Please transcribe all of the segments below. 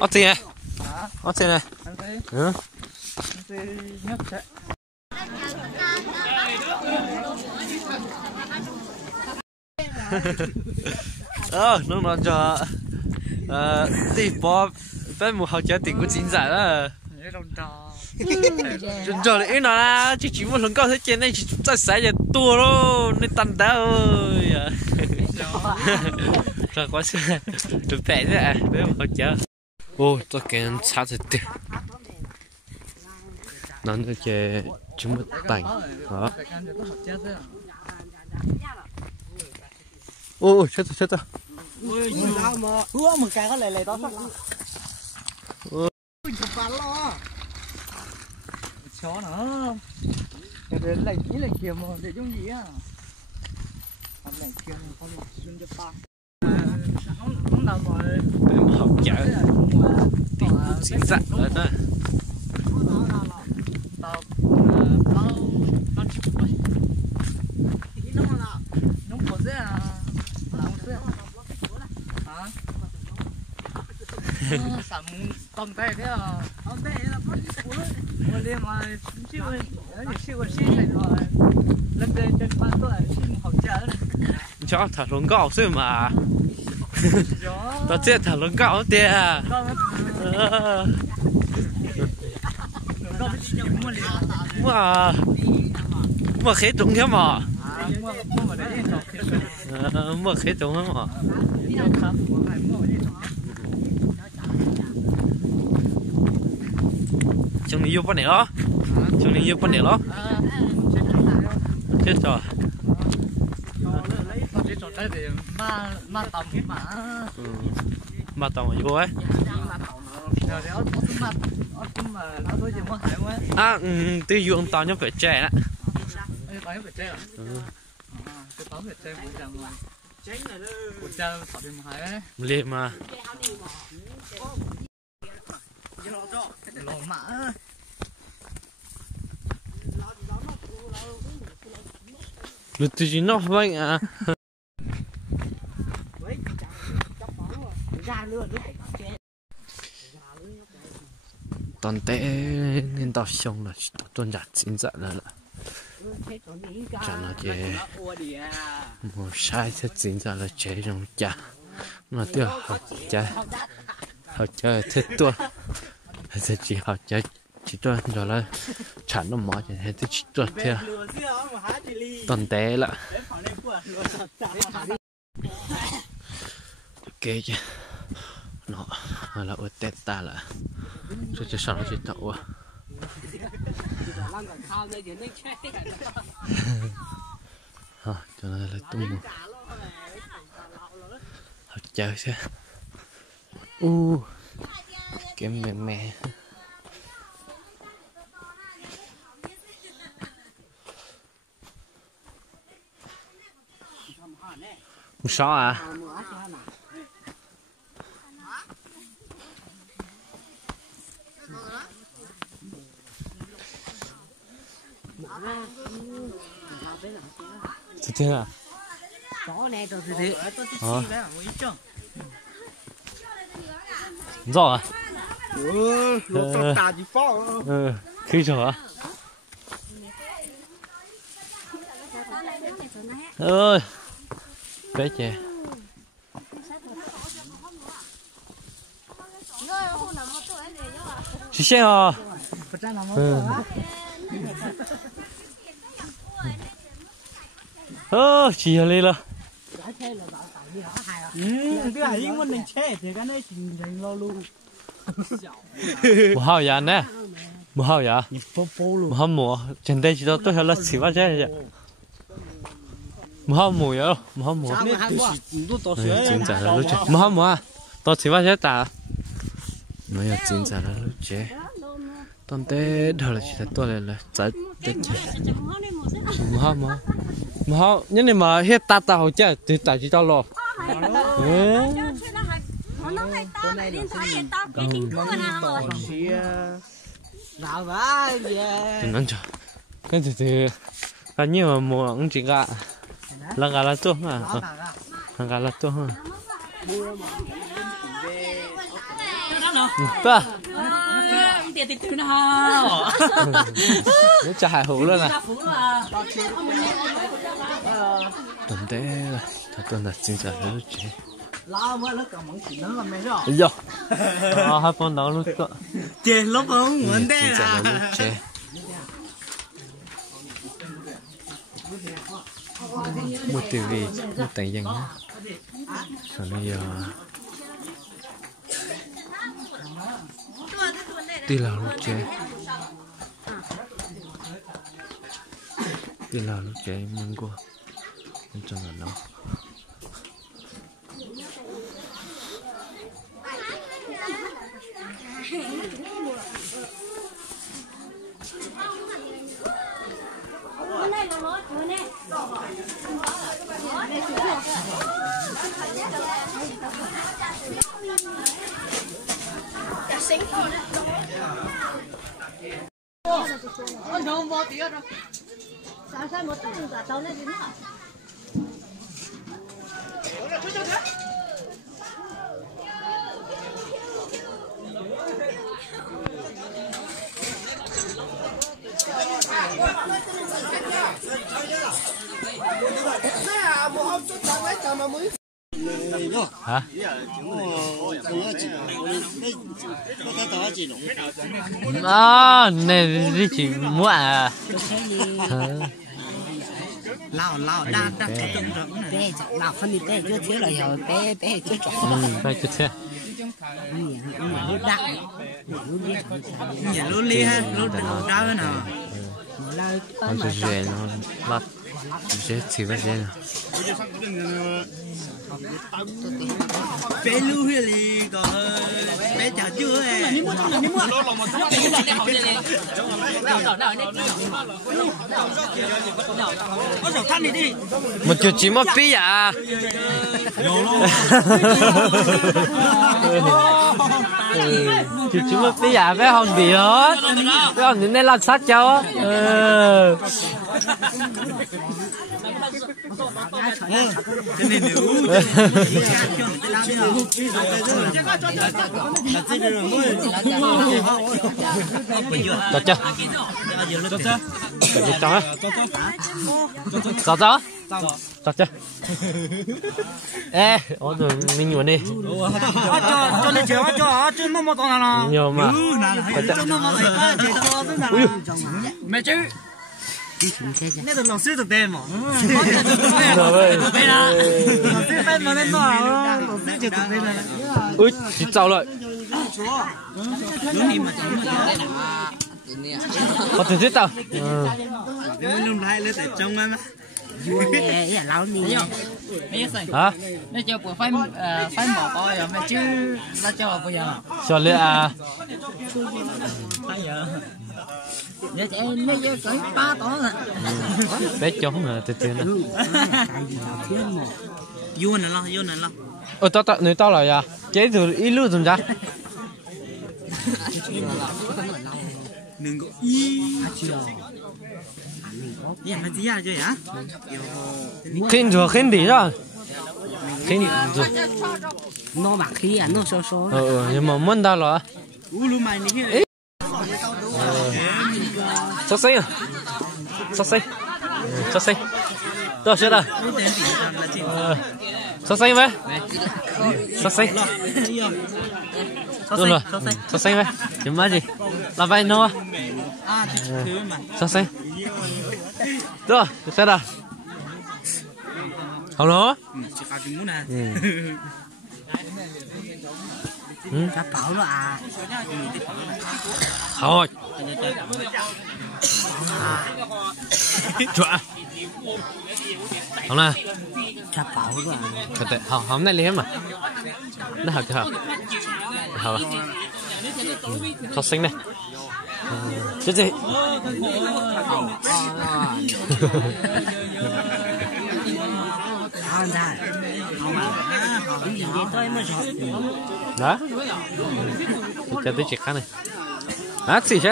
Ở tiền này. Ở tiền này. Ừ. Nó nói cho tỷ bò bên một học chơi tỷ cũng chính giải đó. Chúng cho lại nó chỉ một lần cao thế trên này chỉ ta xài giờ tua luôn nên tàn đau rồi quá xưa được tệ thế à bên một học chơi ô tôi kén sát thật tuyệt nó được chơi chúng một tành đó ô chết rồi một cái có lề đó chó nó để lạnh chỉ lạnh kia mà để giống gì á lạnh kia không xuyên cho ta không nào mà bên học chơi thì chính xác rồi đó tao nó chịu rồi nó có thế à làm thế hả sắm tôm tê thế à tôm tê là con ôi liền mà chịu này rồi lần đây trên ban tôi xin học chơi cho thả lông gạo xưa mà tao chết thả lông gạo tiền à mua khế trúng thế mà mua khế trúng thế mà chúng đi vô bên này đó chúng đi vô bên này đó chết rồi mà tàu vô ấy à tôi dùng tàu nhóm phải trẻ đó liền mà được tự nhiên nó vậy à toàn té nên tao xong là tuần giặt xin dạ là chả nó chế một sai sẽ xin dạ là chế trong chả mà tiêu học chơi thích tuần sẽ chỉ học chơi chỉ tuần rồi là chả nó mỏ thì hết chỉ tuần theo toàn té là ok chứ nó là ở tết ta là cho sao nó chỉ tậu à cho nên là tung một học chơi xem cái mẹ sao à thế à chó này tôi thế rõ à nó tạt gì phao khi rồi à ơi bé chè chị xem à chỉ là lên cái hải muốn mình chơi thì cái này chỉ dành lo luôn một hao giá nè một hao giá một hao mùa trên đây chỉ tôi hay là xí vào chơi vậy một hao mùa vậy một hao mùa chính trả là lúc chơi một hao mùa tôi xí vào chơi ta nói là chính trả là lúc chơi toàn té đó là chỉ là tôi là trái tết chơi một hao mùa mà họ nhân này mà hết ta tao chơi thì tại chỉ tao lo thì nó chờ cái thì cái như mà mua ông chỉ gà là tốt mà gà là tốt mà Cơ. Tiền thì từ nào? Nó chả hài hủ luôn à. Tuần thế là thật tuần là chính xác rất chế. Lão mới lớp cầm mỏng chỉ nó làm mày rồi. Yo. Hai con đó luôn cơ. Chế lớp không vấn đề chính xác là rất chế. Một tivi, một tài danh nhá. Rồi bây giờ đi làm lúc chế. Đi làm lúc chế mừng quá. Không cho là nó. Hả? À, này đi chỉ mua à? Lão đa bé lão phân đi bé chưa thiếu là hiểu bé chưa chọn. Bé chưa thiếu. Nhà luôn đi ha, luôn đào đào nào. Nó sẽ dễ nó lát dễ chỉ phải dễ nào. Bé lưu hay gì còn bé chả chưa ấy. Một chút chỉ mất phí à? Chút chỉ mất phí à? Bé hòn bị hết. Bé hòn đến đây làm sát cháu. Cái này nếu Cho chưa? Cho chưa? Cho chưa? Ê, ôi rồi mình nhổn đi. cho nên cho nó to nào. Nhiều mà. Mẹ chứ. Nên là老师的对嘛？对啦，老师在那边做，老师就准备了。Ui, chị chào lại. Có thể giết tao. Lúc này lên để trông em. Hả? Nó cho bộ phái mỏ coi rồi mà chứ nó cho bây giờ. Cho lẽ à. Bây giờ. Để chị nó cho cỡ 3 tỏ rồi. Bé trống rồi từ từ nữa. Vô này lo. Tao nếu tao lại à. Chế từ ít lúc rồi ra. Đừng có ý. Dạ nó gì à chơi hả? Khen đi rồi. Khen rồi. Nó bạc khí à, nó số. Nhưng mà muốn tao là. Lu mày này. Sắp xinh à? Sắp xinh. Tôi chưa đâu. Sắp xinh vậy? Sắp xinh. Đúng rồi. Sắp xinh vậy? Chứ mà gì? Làm vậy nó. Sắp xinh. Rồi, sẽ đâu? Không nó. Cá bảo đó à. Thôi. Chua. Không nào. Cá bảo đó à. Thật tệ, hôm nay liếm mà. Nó hợp chưa hợp? Hợp à? Cho xinh này. Chết gì? Đó. Cho tới chuyện khác này. Đó, gì chứ?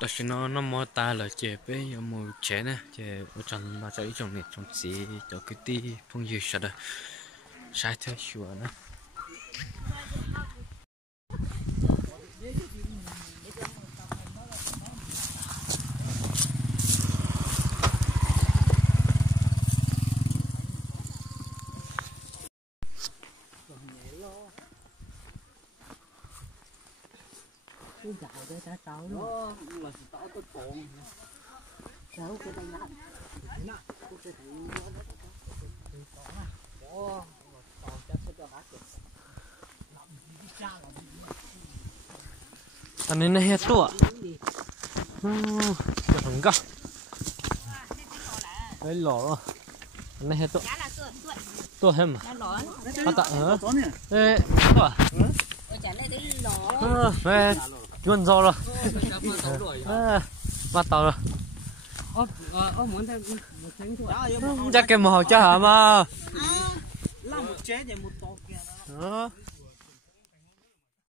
Đó là nó mô ta là chế bé mô chế nè. Chế ở trong ba cháu ý trong này trong xí cho cái tí phong dư sợ đó. Sai theo chùa đó. อันนี้เนี่ยตัวจะถึงก็ไอ้หล่ออันนี้ตัวเห็มมาตัดเอ้ตัวแม่ยวนโซเลยมาต่อเลยจะเก็บหมอจะหามาlàm một chế để một tổ kia đó